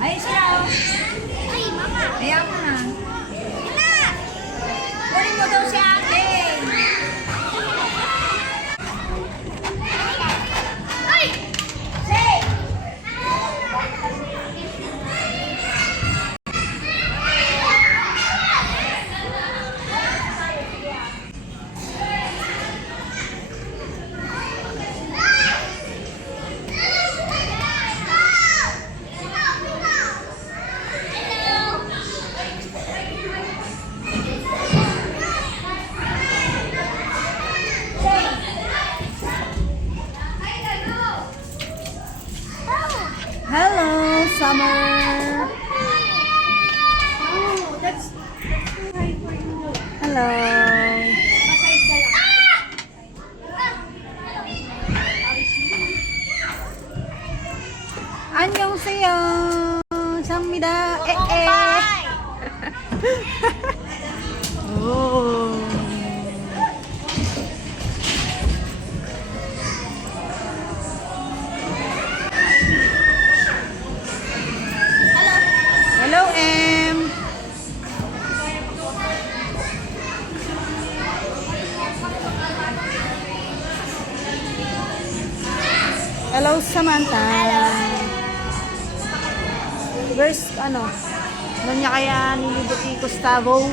Ay, siya. Ay, mama. Ayaw mo na. Ina! Kunin mo daw si ate. Ay! Say! Hello, Summer. Oh, that's right for you. Hello. Pasay ka lang. 안녕하세요. 삽니다. Bye! 오. Hello, Em. Hello, Samantha. Where's, ano? Ano niya kaya ni Buti Gustavo?